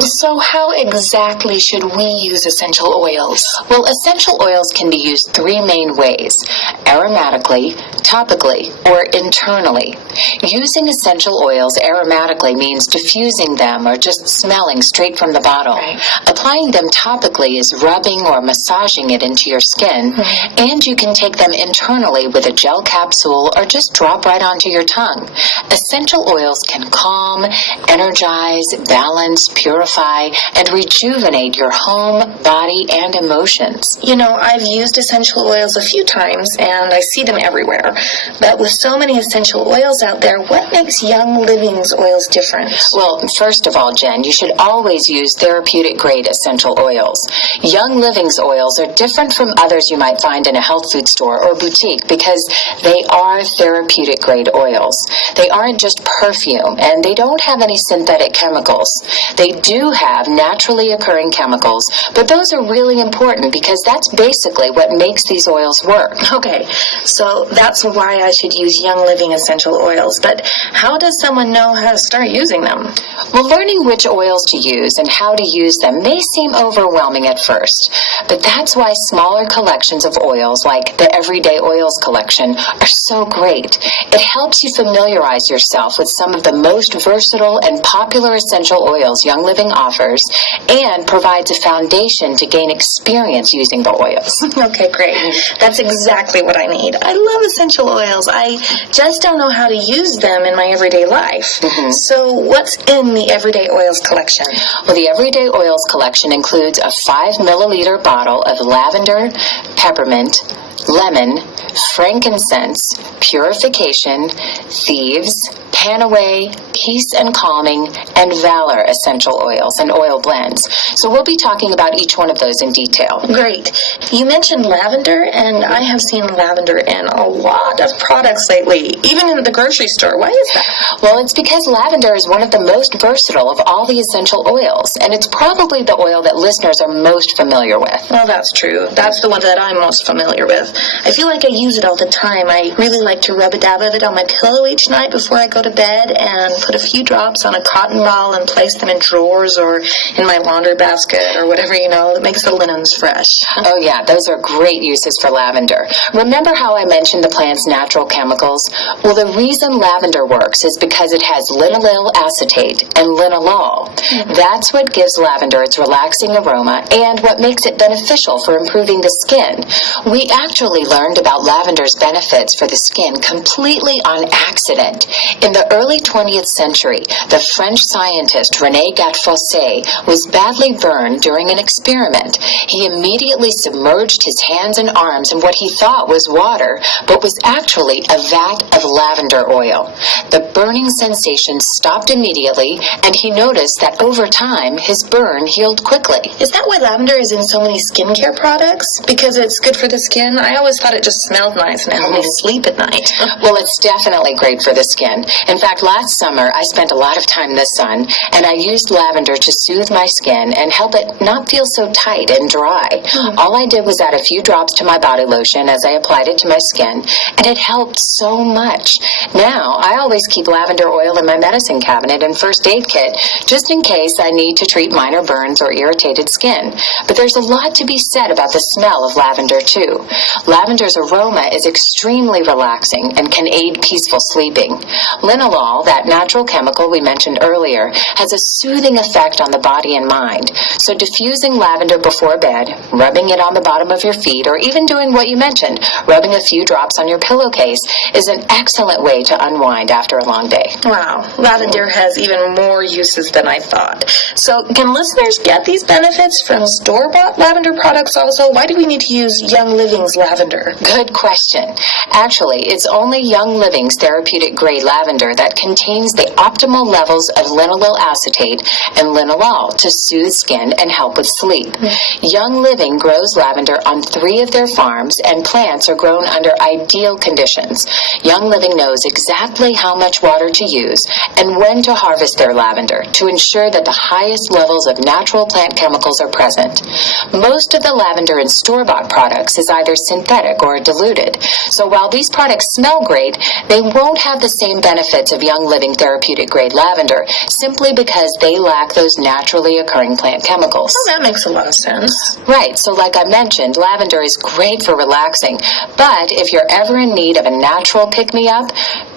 So how exactly should we use essential oils? Well, essential oils can be used three main ways: aromatically, topically, or internally. Using essential oils aromatically means diffusing them or just smelling straight from the bottle. Right. Applying them topically is rubbing or massaging it into your skin, and you can take them internally with a gel capsule or just drop right onto your tongue. Essential oils can calm, energize, balance, purify, and rejuvenate your home, body, and emotions. You know, I've used essential oils a few times, and I see them everywhere. But with so many essential oils out there, what makes Young Living's oils different? Well, first of all, Jen, you should always use therapeutic-grade essential oils. Young Living's oils are different from others you might find in a health food store or boutique because they are therapeutic-grade oils. They aren't just perfume, and they don't have any synthetic chemicals. They do have naturally occurring chemicals, but those are really important because that's basically what makes these oils work. Okay, so that's why I should use Young Living essential oils, but how does someone know how to start using them? Well, learning which oils to use and how to use them may seem overwhelming at first, but that's why smaller collections of oils, like the Everyday Oils collection, are so great. It helps you familiarize yourself with some of the most versatile and popular essential oils Young Living offers and provides a foundation to gain experience using the oils. Okay, great. That's exactly what I need. I love essential oils. I just don't know how to use them in my everyday life. So what's in the Everyday Oils collection? Well, the Everyday Oils collection includes a 5-milliliter bottle of lavender, peppermint, lemon, frankincense, purification, thieves, Panaway, Peace and Calming, and Valor essential oils and oil blends. So we'll be talking about each one of those in detail. Great. You mentioned lavender, and I have seen lavender in a lot of products lately, even in the grocery store. Why is that? Well, it's because lavender is one of the most versatile of all the essential oils, and it's probably the oil that listeners are most familiar with. Well, that's true. That's the one that I'm most familiar with. I feel like I use it all the time. I really like to rub a dab of it on my pillow each night before I go to bed and put a few drops on a cotton ball and place them in drawers or in my laundry basket or whatever, that makes the linens fresh. Oh yeah, those are great uses for lavender. Remember how I mentioned the plant's natural chemicals? Well, the reason lavender works is because it has linaloyl acetate and linalool. That's what gives lavender its relaxing aroma and what makes it beneficial for improving the skin. We actually learned about lavender's benefits for the skin completely on accident. In the early 20th century, the French scientist René Gattefossé was badly burned during an experiment. He immediately submerged his hands and arms in what he thought was water, but was actually a vat of lavender oil. The burning sensation stopped immediately, and he noticed that over time, his burn healed quickly. Is that why lavender is in so many skincare products? Because it's good for the skin? I always thought it just smelled nice and helped me sleep at night. Well, it's definitely great for the skin. In fact, last summer, I spent a lot of time in the sun, and I used lavender to soothe my skin and help it not feel so tight and dry. All I did was add a few drops to my body lotion as I applied it to my skin, and it helped so much. Now, I always keep lavender oil in my medicine cabinet and first aid kit, just in case I need to treat minor burns or irritated skin. But there's a lot to be said about the smell of lavender, too. Lavender's aroma is extremely relaxing and can aid peaceful sleeping. Linalool, that natural chemical we mentioned earlier, has a soothing effect on the body and mind. So diffusing lavender before bed, rubbing it on the bottom of your feet, or even doing what you mentioned, rubbing a few drops on your pillowcase, is an excellent way to unwind after a long day. Wow, lavender has even more uses than I thought. So can listeners get these benefits from store-bought lavender products also? Why do we need to use Young Living's lavender? Good question. Actually, it's only Young Living's therapeutic grade lavender that contains the optimal levels of linaloyl acetate and linalool to soothe skin and help with sleep. Young Living grows lavender on 3 of their farms, and plants are grown under ideal conditions. Young Living knows exactly how much water to use and when to harvest their lavender to ensure that the highest levels of natural plant chemicals are present. Most of the lavender in store-bought products is either synthetic or diluted. So while these products smell great, they won't have the same benefits of Young Living therapeutic grade lavender simply because they lack those naturally occurring plant chemicals. Oh, that makes a lot of sense. Right, so like I mentioned, lavender is great for relaxing, but if you're ever in need of a natural pick-me-up,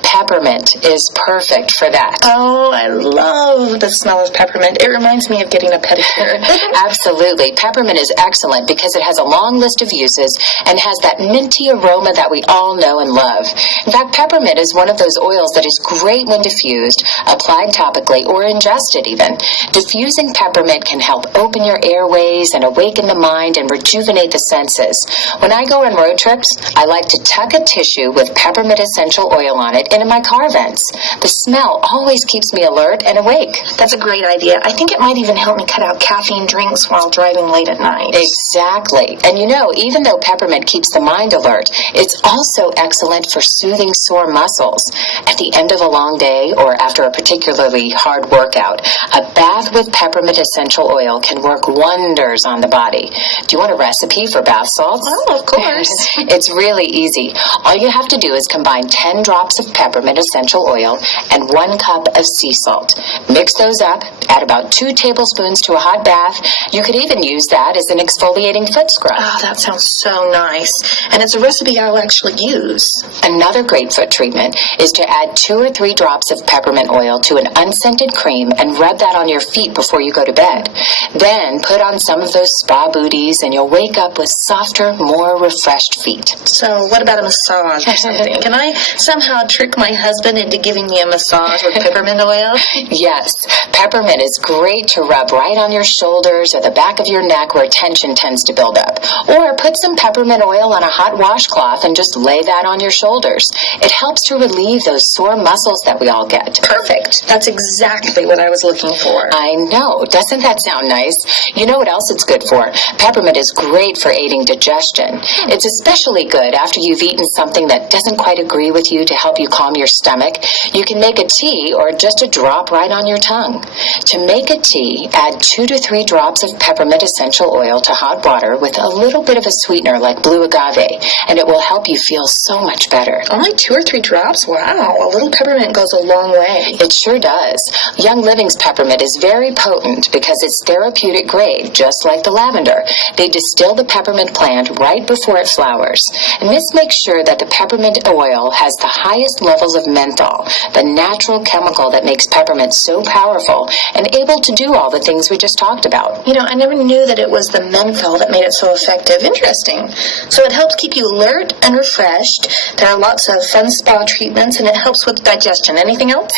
peppermint is perfect for that. Oh, I love the smell of peppermint. It reminds me of getting a pedicure. Absolutely. Peppermint is excellent because it has a long list of uses and has that minty aroma that we all know and love. In fact, peppermint is one of those oils that is great when diffused, applied topically, or ingested even. Diffusing peppermint can help open your airways and awaken the mind and rejuvenate the senses. When I go on road trips, I like to tuck a tissue with peppermint essential oil on it into my car vents. The smell always keeps me alert and awake. That's a great idea. I think it might even help me cut out caffeine drinks while driving late at night. Exactly. And you know, even though peppermint keeps the mind alert, it's also excellent for soothing sore muscles. At the end of a long day or after a particularly hard workout, a bath with peppermint essential oil can work wonders on the body. Do you want a recipe for bath salts? Oh, of course. It's really easy. All you have to do is combine 10 drops of peppermint essential oil and 1 cup of sea salt. Mix those up, add about 2 tablespoons to a hot bath. You could even use that as an exfoliating foot scrub. Oh, that sounds so nice. And it's a recipe I'll actually use. Another great foot treatment is to add 2 or 3 drops of peppermint oil to an unscented cream and rub that on your feet before you go to bed. Then put on some of those spa booties and you'll wake up with softer, more refreshed feet. So what about a massage or something? Can I somehow trick my husband into giving me a massage with peppermint oil? Yes, peppermint is great to rub right on your shoulders or the back of your neck where tension tends to build up. Or put some peppermint oil on a hot washcloth and just lay that on your shoulders. It helps to relieve those sore muscles that we all get. Perfect. That's exactly what I was looking for. I know. Doesn't that sound nice? You know what else it's good for? Peppermint is great for aiding digestion. It's especially good after you've eaten something that doesn't quite agree with you to help you calm your stomach. You can make a tea or just a drop right on your tongue. To make a tea, add 2 to 3 drops of peppermint essential oil to hot water with a little bit of a sweetener like blue agave, and it will help you feel so much better. Only 2 or 3 drops? Wow. A little peppermint goes a long way. It sure does. Young Living's peppermint is very potent because it's therapeutic grade, just like the lavender. They distill the peppermint plant right before it flowers. And this makes sure that the peppermint oil has the highest levels of menthol, the natural chemical that makes peppermint so powerful and able to do all the things we just talked about. You know, I never knew that it was the menthol that made it so effective. Interesting. So it helps keep you alert and refreshed. There are lots of fun spa treatments, and it helps with digestion. Anything else?